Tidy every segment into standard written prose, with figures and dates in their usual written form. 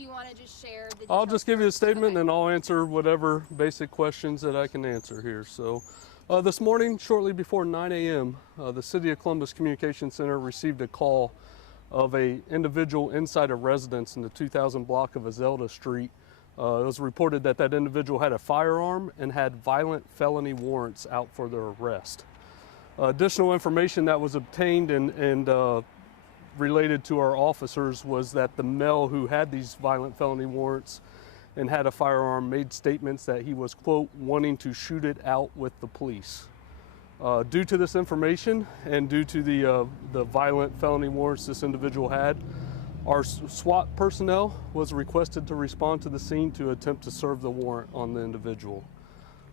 Do you want to just share the I'll details just give you a first? statement Okay. and I'll answer whatever basic questions that I can answer here. So this morning, shortly before 9 a.m., the City of Columbus Communication Center received a call of a individual inside a residence in the 2000 block of Azelda Street. It was reported that that individual had a firearm and had violent felony warrants out for their arrest. Additional information that was obtained and related to our officers was that the male who had these violent felony warrants and had a firearm made statements that he was, quote, wanting to shoot it out with the police. Due to this information and due to the violent felony warrants this individual had, our SWAT personnel was requested to respond to the scene to attempt to serve the warrant on the individual.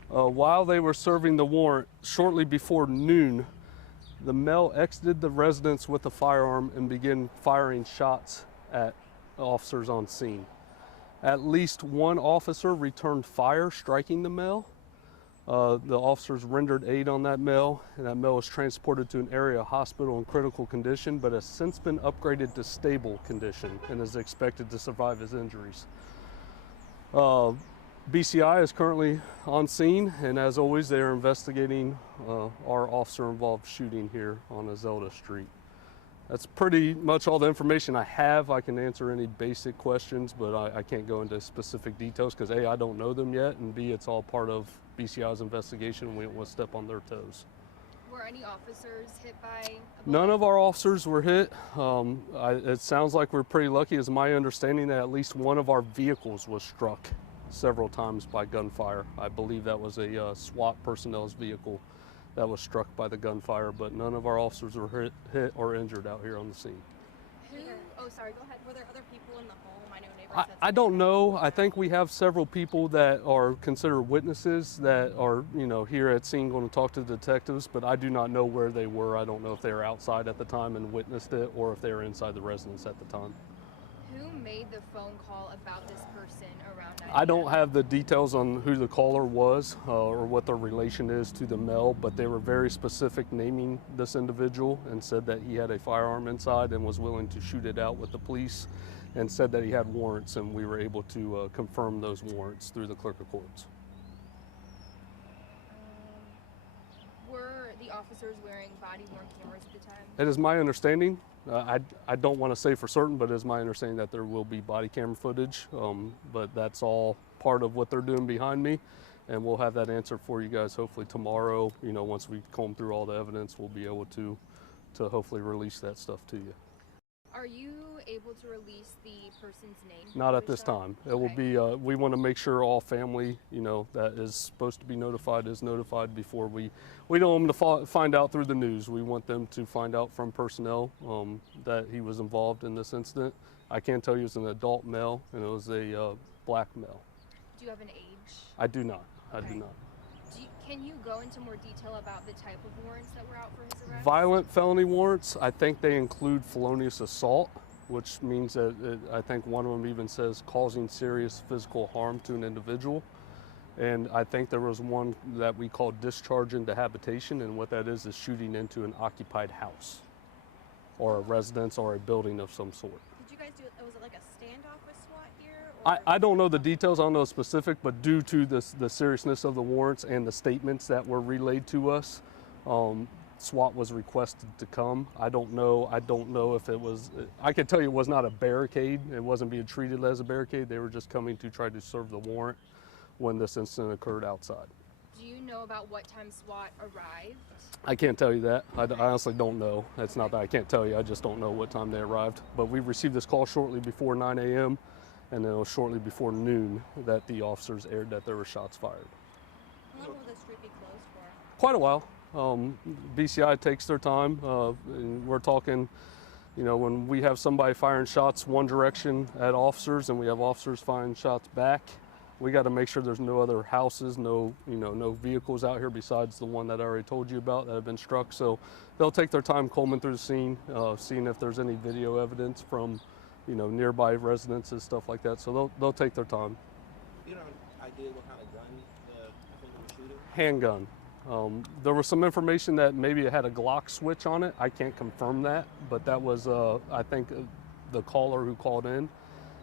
While they were serving the warrant, shortly before noon, the male exited the residence with a firearm and began firing shots at officers on scene. At least one officer returned fire, striking the male. The officers rendered aid on that male, and that male was transported to an area hospital in critical condition, but has since been upgraded to stable condition and is expected to survive his injuries. BCI is currently on scene, and as always, they are investigating our officer-involved shooting here on Azelda Street. That's pretty much all the information I have. I can answer any basic questions, but I can't go into specific details because A, I don't know them yet, and B, it's all part of BCI's investigation. We don't want to step on their toes. Were any officers hit by a bullet? None of our officers were hit. It sounds like we're pretty lucky. It's my understanding that at least one of our vehicles was struck several times by gunfire. I believe that was a SWAT personnel's vehicle that was struck by the gunfire, but none of our officers were hit or injured out here on the scene. Oh, sorry, go ahead. Were there other people in the home? I know neighbors said I don't know. I think we have several people that are considered witnesses that are, here at scene going to talk to the detectives, but I do not know where they were. I don't know if they were outside at the time and witnessed it or if they were inside the residence at the time. Who made the phone call about this person around 9 I don't have the details on who the caller was or what their relation is to the male, but they were very specific naming this individual and said that he had a firearm inside and was willing to shoot it out with the police and said that he had warrants, and we were able to confirm those warrants through the clerk of courts. Were the officers wearing body-worn cameras at the time? It is my understanding, I don't want to say for certain, but it is my understanding that there will be body camera footage, but that's all part of what they're doing behind me, and we'll have that answer for you guys hopefully tomorrow. Once we comb through all the evidence, we'll be able to hopefully release that stuff to you. Are you able to release the person's name? Not at this time. It will be, we want to make sure all family, that is supposed to be notified is notified before we don't want them to find out through the news. We want them to find out from personnel that he was involved in this incident. I can tell you it's an adult male and it was a black male. Do you have an age? I do not. I do not. Can you go into more detail about the type of warrants that were out for his arrest? Violent felony warrants, I think they include felonious assault, which means that I think one of them even says causing serious physical harm to an individual. And I think there was one that we call discharge into habitation, and what that is shooting into an occupied house or a residence or a building of some sort. Did you guys do, was it like a standoff with SWAT here? Or? I don't know the details, I don't know specific, but due to the seriousness of the warrants and the statements that were relayed to us, SWAT was requested to come. I don't know if it was, I can tell you it was not a barricade. It wasn't being treated as a barricade. They were just coming to try to serve the warrant when this incident occurred outside. Do you know about what time SWAT arrived? I can't tell you that. I honestly don't know. It's not that I can't tell you, I just don't know what time they arrived. But we received this call shortly before 9 a.m. and then it was shortly before noon that the officers aired that there were shots fired. How long will the street be closed for? Quite a while. BCI takes their time. And we're talking, when we have somebody firing shots one direction at officers and we have officers firing shots back, we got to make sure there's no other houses, no vehicles out here besides the one that I already told you about that have been struck. So they'll take their time combing through the scene, seeing if there's any video evidence from, nearby residences, stuff like that. So they'll take their time. You don't have an idea what kind of gun the offender was shooting? Handgun. There was some information that maybe it had a Glock switch on it. I can't confirm that, but that was, I think, the caller who called in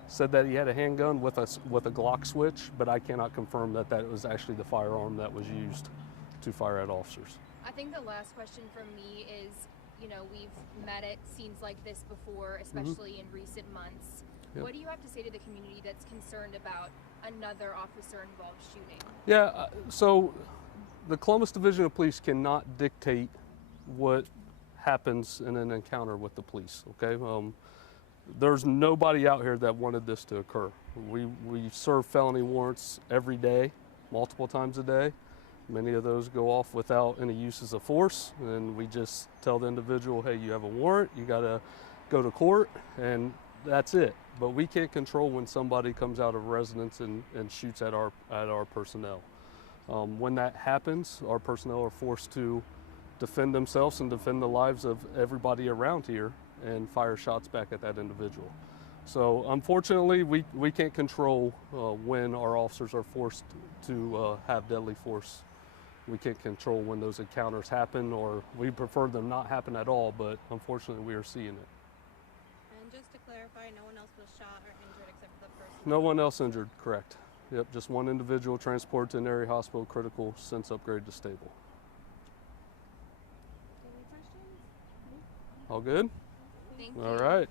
said that he had a handgun with a Glock switch, but I cannot confirm that that was actually the firearm that was used to fire at officers. I think the last question from me is, you know, we've met at scenes like this before, especially in recent months. Yep. What do you have to say to the community that's concerned about another officer-involved shooting? Yeah, so the Columbus Division of Police cannot dictate what happens in an encounter with the police, okay? There's nobody out here that wanted this to occur. We serve felony warrants every day, multiple times a day. Many of those go off without any uses of force, and we just tell the individual, hey, you have a warrant, you gotta go to court, and that's it. But we can't control when somebody comes out of residence and shoots at our personnel. When that happens, our personnel are forced to defend themselves and defend the lives of everybody around here and fire shots back at that individual. So unfortunately, we can't control when our officers are forced to have deadly force. We can't control when those encounters happen, or we prefer them not happen at all, but unfortunately we are seeing it. And just to clarify, no one else was shot or injured except for the person? No one else injured, correct. Yep, just one individual transported to an area hospital, critical, since upgraded to stable. Any questions? All good? Thank you. All right.